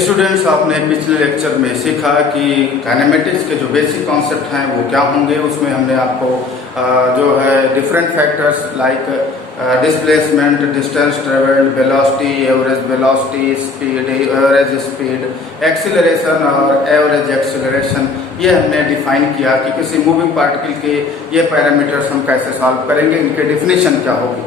Students, आपने पिछले lecture में सीखा कि काइनेमेटिक्स के जो बेसिक कॉन्सेप्ट हैं वो क्या होंगे। उसमें हमने आपको जो है different factors like displacement, distance travelled, velocity, average velocity, speed, average speed, acceleration और एवरेज एक्सीलरेशन, ये हमने डिफाइन किया कि किसी मूविंग पार्टिकल के ये पैरामीटर्स हम कैसे सॉल्व करेंगे, इनके डिफिनेशन क्या होगी।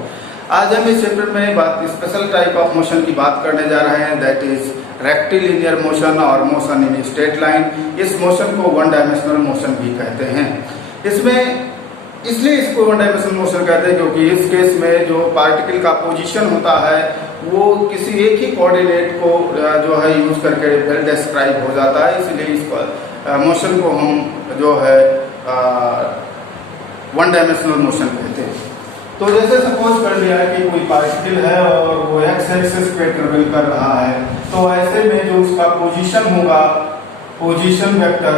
आज हम इस चैप्टर में स्पेशल टाइप ऑफ मोशन की बात करने जा रहे हैं, दैट इज रेक्टिलिनियर मोशन और मोशन इन स्ट्रेट लाइन। इस मोशन को वन डायमेंशनल मोशन भी कहते हैं। इसमें इसलिए इसको वन डायमेंशनल मोशन कहते हैं क्योंकि इस केस में जो पार्टिकल का पोजीशन होता है वो किसी एक ही कोऑर्डिनेट को जो है यूज करके वेल डिस्क्राइब हो जाता है। इसलिए इस मोशन को हम जो है वन डायमेंशनल मोशन कहते हैं। तो जैसे सपोज कर लिया कि कोई पार्टिकल है और वो एक्स एक्सिस पे ट्रेवल कर रहा है, तो ऐसे में जो उसका पोजीशन होगा, position vector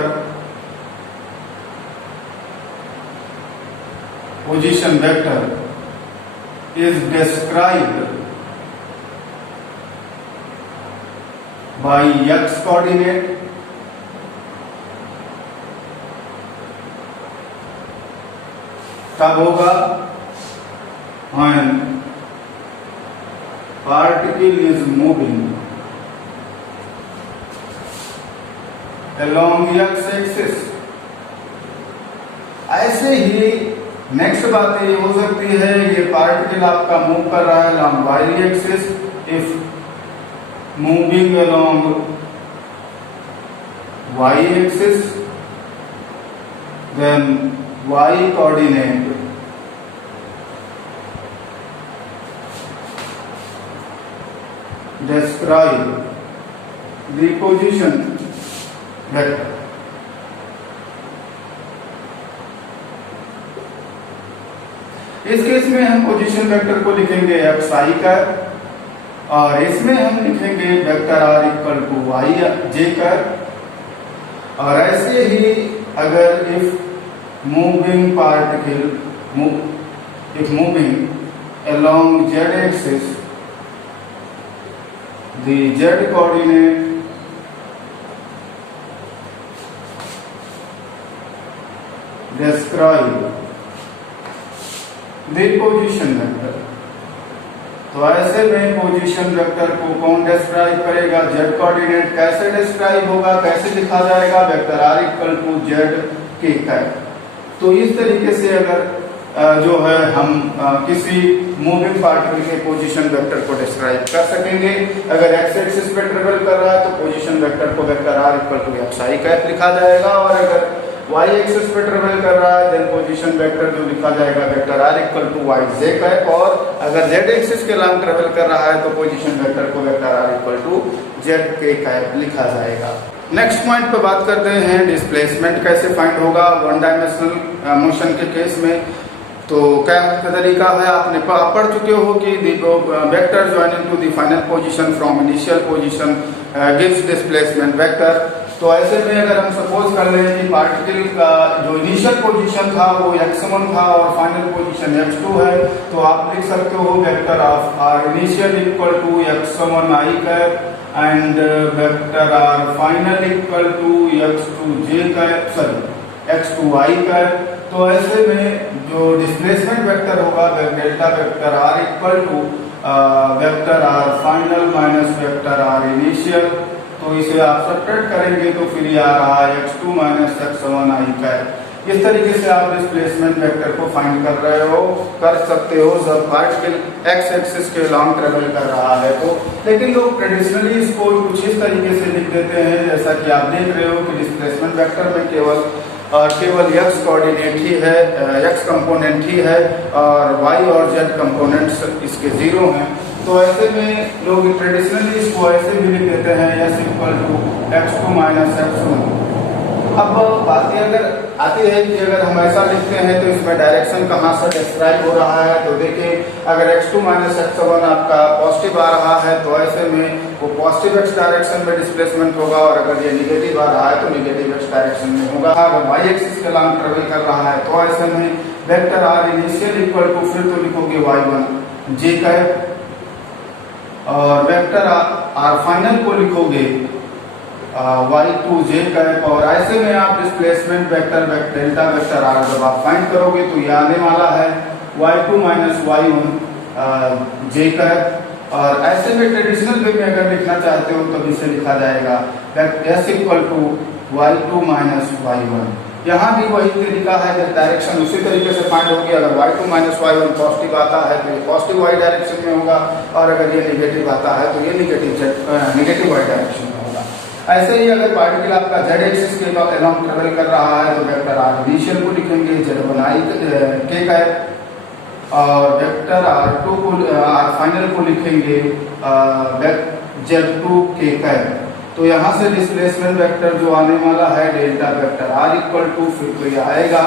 is described bye x coordinate तब होगा when particle is moving along x axis। ऐसे ही नेक्स्ट बात ये हो सकती है, ये पार्टिकल आपका मूव कर रहा है along y axis, if moving along y axis then y coordinate describe the position vector। इस केस में हम पोजीशन वेक्टर को लिखेंगे एक्स आई का, और इसमें हम लिखेंगे vector R equal to Y J का। और ऐसे ही अगर if moving particle if moving along Z axis, the z coordinate describe the position vector। तो ऐसे में पोजीशन वेक्टर को कौन डिस्क्राइब करेगा? z coordinate. कैसे डिस्क्राइब होगा, कैसे लिखा जाएगा? Vector r equal to Z K cap. तो इस तरीके से अगर जो है हम किसी मूविंग पार्टिकल के पोजीशन वेक्टर को डिस्क्राइब कर सकेंगे। अगर एक्स एक्सिस पे ट्रेवल कर रहा है तो पोजीशन वेक्टर को vector R equal to X I cap लिखा जाएगा, और अगर वाई एक्सिस पे ट्रेवल कर रहा है देन पोजीशन वेक्टर जो लिखा जाएगा vector R equal to Y J cap, और अगर जेड एक्सिस के लॉन्ग ट्रेवल कर रहा है तो पोजीशन वेक्टर को vector R equal to Z K cap लिखा जाएगा। नेक्स्ट पॉइंट पे बात करते हैं, डिस्प्लेसमेंट कैसे फाइंड होगा वन डायमेंशनल मोशन के केस में। तो क्या तरीका है, आपने पढ़ चुके हो कि vector joining two the final position from initial position gives displacement vector. तो ऐसे में अगर हम सपोज कर लें कि पार्टिकल का जो इनिशियल पोजीशन था वो x1 था और फाइनल पोजीशन x2 है, तो आप लिख सकते हो vector of R initial equal to x1 I cap and vector R final equal to x2 J cap, sorry x2 I cap. तो ऐसे में जो डिस्प्लेसमेंट वेक्टर होगा delta vector R equal to vector R final minus vector R initial. तो इसे आप subtract करेंगे तो फिर ये आ रहा है x2 minus x1 I cap. इस तरीके से आप डिस्प्लेसमेंट वेक्टर को फाइंड कर सकते हो जब पार्टिकल एक्स एक्सिस के लॉन्ग ट्रेवल कर रहा है। तो लेकिन लोग ट्रेडिशनली इसको कुछ इस तरीके से लिख देते हैं, जैसा कि आप देख रहे हो कि डिस्प्लेसमेंट वेक्टर में केवल x कोऑर्डिनेट ही है, x कंपोनेंट ही है और y और z कंपोनेंट्स इसके जीरो हैं। तो ऐसे में लोग ट्रेडिशनली इसको ऐसे भी लिख देते हैं s equal to x2 minus x1। अब बात ये अगर आती है कि अगर हम ऐसा लिखते हैं तो इसमें डायरेक्शन कहाँ से डिस्क्राइब हो रहा है। तो देखिए अगर x2 माइनस x1 आपका पॉजिटिव आ रहा है तो ऐसे में वो पॉजिटिव x डायरेक्शन में डिस्प्लेसमेंट होगा, और अगर ये निगेटिव आ रहा है तो निगेटिव x डायरेक्शन में होगा। अगर y एक्सिस के लॉन्ग ट्रेवल कर रहा है तो ऐसे में vector r initial equal to फिर तो लिखोगे y1 जे कैप और वेक्टर आर फाइनल को लिखोगे y2 j कैप, और ऐसे में आप displacement vector delta vector R जब आप फाइंड करोगे तो ये आने वाला है y2 minus y1 j cap. और ऐसे में ट्रेडिशनल वे में अगर लिखना चाहते हो तो इसे लिखा जाएगा s equal to y2 minus y1। यहाँ भी वही तरीका है, डायरेक्शन उसी तरीके से फाइंड होगी। अगर y2 माइनस y1 पॉजिटिव आता है तो ये पॉजिटिव y डायरेक्शन में होगा, और अगर ये निगेटिव आता है तो ये निगेटिव y डायरेक्शन में होगा। ऐसे ही अगर पार्टिकल आपका z एक्सिस के अलोंग ट्रेवल कर रहा है तो वेक्टर आर इनिशियल को लिखेंगे z1 k कैप, और वेक्टर r2 को आर फाइनल को लिखेंगे z2 k कैप। तो यहाँ से डिस्प्लेसमेंट वेक्टर जो आने वाला है delta vector r equal to, फिर तो ये आएगा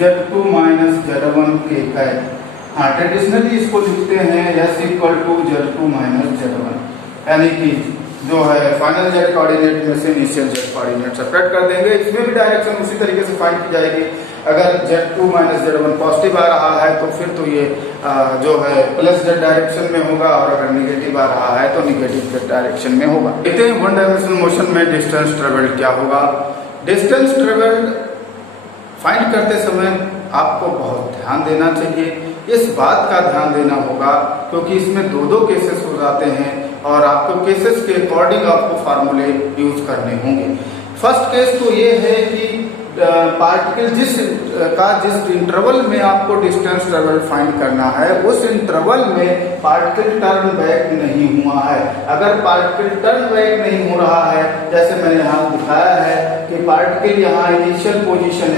z2 minus z1 k cap. हाँ, ट्रेडिशनली इसको लिखते हैं s equal to z2 minus z1, यानी कि जो है फाइनल z कोऑर्डिनेट में से इनिशियल z कोऑर्डिनेट सेपरेट कर देंगे। इसमें भी डायरेक्शन उसी तरीके से फाइंड की जाएगी। अगर z2 माइनस z1 पॉजिटिव आ रहा है तो फिर तो ये जो है प्लस z डायरेक्शन में होगा, और अगर निगेटिव आ रहा है तो निगेटिव z डायरेक्शन में होगा। देखते हैं वन डायमेंशनल मोशन में डिस्टेंस ट्रेवल्ड क्या होगा। डिस्टेंस ट्रेवल्ड फाइंड करते समय आपको बहुत ध्यान देना चाहिए। इस बात का ध्यान देना होगा क्योंकि इसमें दो केसेस हो जाते हैं, और आपको केसेस के अकॉर्डिंग आपको फार्मूले यूज करने होंगे। फर्स्ट केस तो ये है कि पार्टिकल जिस इंटरवल में आपको डिस्टेंस ट्रेवल फाइंड करना है उस इंटरवल में पार्टिकल टर्न बैक नहीं हुआ है। अगर पार्टिकल टर्न बैक नहीं हो रहा है, जैसे मैंने यहाँ दिखाया है कि पार्टिकल यहाँ इनिशियल पोजीशन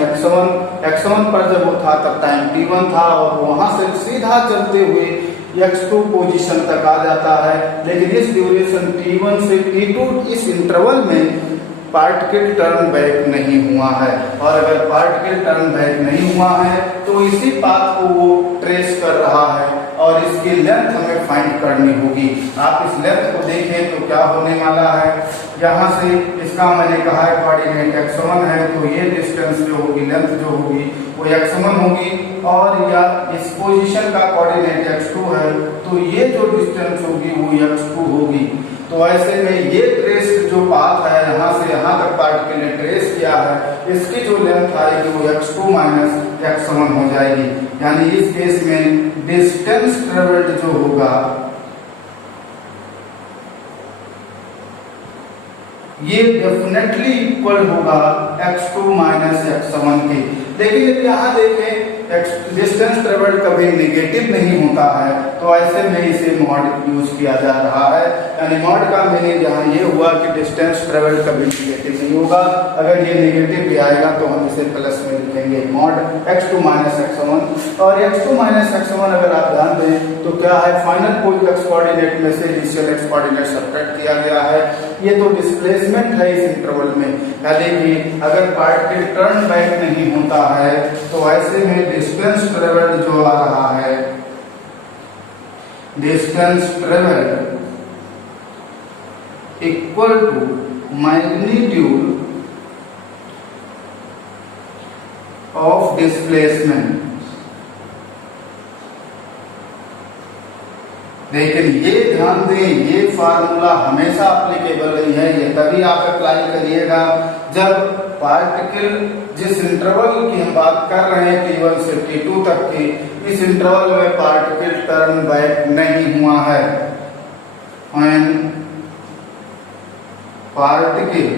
x1 पर जब वो था तब टाइम t1 था, और वहां से सीधा चलते हुए x2 पोजीशन तक आ जाता है। लेकिन इस ड्यूरेशन t1 से t2 इस इंटरवल में पार्टिकल टर्न बैक नहीं हुआ है, और अगर पार्टिकल टर्न बैक नहीं हुआ है तो इसी पाथ को वो ट्रेस कर रहा है, और इसकी लेंथ हमें फाइंड करनी होगी। आप इस लेंथ को देखें तो क्या होने वाला है, यहाँ से इसका मैंने कहा है कोऑर्डिनेट x1 है, तो ये डिस्टेंस जो होगी, लेंथ जो होगी वो x1 होगी, और या इस पोजीशन का कोऑर्डिनेट x2 है तो ये जो डिस्टेंस होगी वो x2 होगी। तो ऐसे में ये ट्रेस जो पाथ है यहाँ से यहाँ तक पार्टिकल ने ट्रेस किया है, इसकी जो लेंथ आएगी वो x2 माइनस x1 हो जाएगी। यानी इस केस में डिस्टेंस ट्रेवल्ड जो होगा ये डेफिनेटली इक्वल होगा x2 माइनस x1 के। लेकिन यदि यहाँ देखें डिस्टेंस ट्रेवल्ड कभी नेगेटिव नहीं होता है, तो ऐसे में इसे मॉड यूज किया जा रहा है। यानी मॉड का मीनिंग यहाँ ये हुआ कि डिस्टेंस ट्रेवल्ड कभी नेगेटिव नहीं होगा। अगर ये नेगेटिव भी आएगा तो हम इसे प्लस में लिखेंगे मॉड x2 माइनस x1। और x2 माइनस x1 अगर आप ध्यान दें तो क्या है, फाइनल कोई x कोऑर्डिनेट में से इनिशियल x कोऑर्डिनेट सब्ट्रैक्ट किया गया है। ये तो डिस्प्लेसमेंट है इस इंटरवल में, यानी कि अगर पार्टिकल टर्न बैक नहीं होता है तो ऐसे में डिस्टेंस ट्रेवल्ड जो आ रहा है, distance travelled equal to magnitude of displacement. लेकिन ये ध्यान दें, ये फार्मूला हमेशा एप्लीकेबल नहीं है। ये तभी आप अप्लाई करिएगा जब पार्टिकल जिस इंटरवल की हम बात कर रहे हैं t1 से t2 तक की, इस इंटरवल में पार्टिकल टर्न बैक नहीं हुआ है। When particle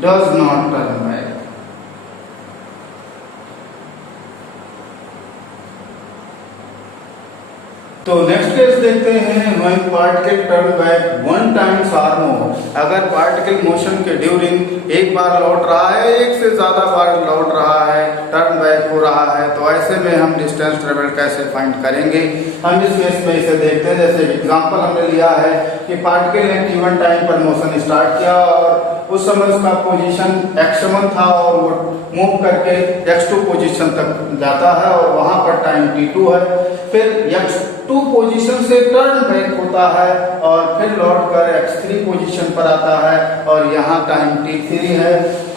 does not turn back, तो नेक्स्ट केस देखते हैं, when particle turn back 1 times और मोर। अगर पार्टिकल मोशन के ड्यूरिंग एक बार लौट रहा है, एक से ज्यादा बार लौट रहा है, टर्न बैक हो रहा है, तो ऐसे में हम डिस्टेंस ट्रेवल कैसे फाइंड करेंगे। हम इस केस में इसे देखते हैं। जैसे एग्जांपल हमने लिया है कि पार्टिकल ने t1 टाइम पर मोशन स्टार्ट किया, और उस समय उसका पोजीशन x1 था, और वो मूव करके x2 पोजीशन तक जाता है, और वहां पर टाइम t2 है। फिर x2 पोजीशन से टर्न बैक होता है, और फिर लौट कर x3 पोजीशन पर आता है, और यहाँ टाइम t3 है,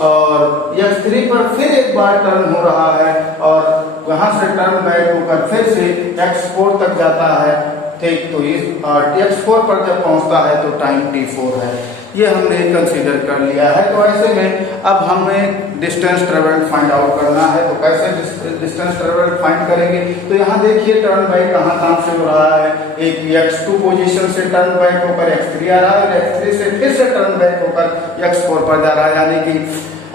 और x3 पर फिर एक बार टर्न हो रहा है, और वहां से टर्न बैक होकर फिर से x4 तक जाता है, ठीक, तो इस x4 पर जब पहुंचता है तो टाइम t4 है, ये हमने कंसीडर कर लिया है। तो ऐसे में अब हमें डिस्टेंस ट्रेवल्ड फाइंड आउट करना है, तो कैसे डिस्टेंस ट्रेवल्ड फाइंड करेंगे? तो यहाँ देखिए टर्न बैक कहाँ से हो रहा है, एक x2 पोजीशन से टर्न बैक होकर x3 आ रहा है और x3 से फिर से टर्न बैक होकर x4 पर जा रहा है। यानी कि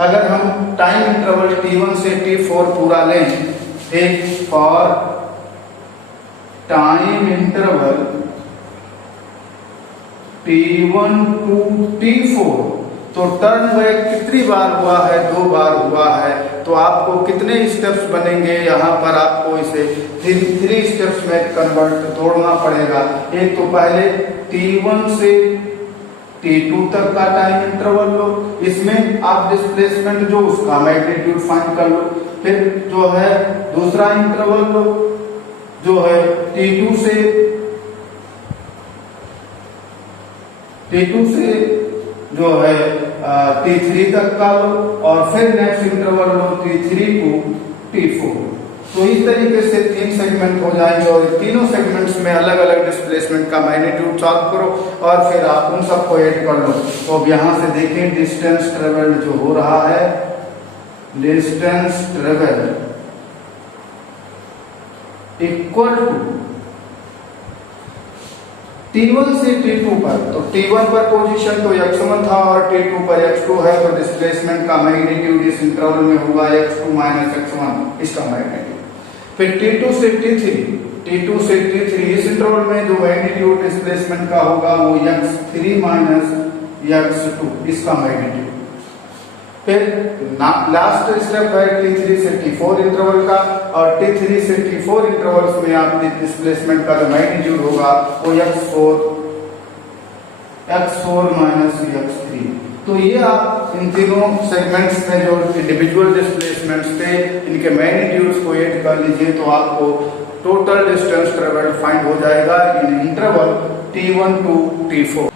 अगर हम टाइम इंटरवल t1 से t4 पूरा लें, एक for time interval t1 to t4, तो टर्न बैक कितनी बार हुआ है? 2 बार हुआ है। तो आपको कितने स्टेप्स बनेंगे? यहाँ पर आपको इसे 3 स्टेप्स में कन्वर्ट तोड़ना पड़ेगा। एक तो पहले t1 से t2 तक का टाइम इंटरवल लो, इसमें आप डिस्प्लेसमेंट जो उसका मैग्नीट्यूड फाइंड कर लो। फिर जो है दूसरा इंटरवल लो जो है t2 से जो है t3 तक का लो, और फिर next interval low t3 to t4। तो इस तरीके से 3 सेगमेंट हो जाएंगे और तीनों सेगमेंट्स में अलग अलग डिस्प्लेसमेंट का मैग्नीट्यूड सॉल्व करो और फिर आप उन सबको ऐड कर लो। तो अब यहाँ से देखें डिस्टेंस ट्रेवल्ड जो हो रहा है, distance travelled equal to t1 से t2 पर, तो t1 पर पोजीशन तो x1 था और t2 पर x2 है, तो डिस्प्लेसमेंट का मैग्नीट्यूड इस इंटरवल में होगा x2 माइनस x1, इसका मैग्नीट्यूड। फिर t2 से t3 इस इंटरवल में जो मैग्नीट्यूड डिस्प्लेसमेंट का होगा वो x3 माइनस x2, इसका मैग्नीट्यूड। फिर लास्ट स्टेप है t3 से t4 इंटरवल का, और t3 से t4 इंटरवल्स में आप डिस्प्लेसमेंट का जो मैग्नीट्यूड होगा वो x4 माइनस x3। तो ये आप इन तीनों सेगमेंट्स में जो इंडिविजुअल डिस्प्लेसमेंट्स थे इनके मैग्नीट्यूड्स को ऐड कर लीजिए, तो आपको टोटल डिस्टेंस ट्रेवल्ड फाइंड हो जाएगा इन इंटरवल t1 टू t4।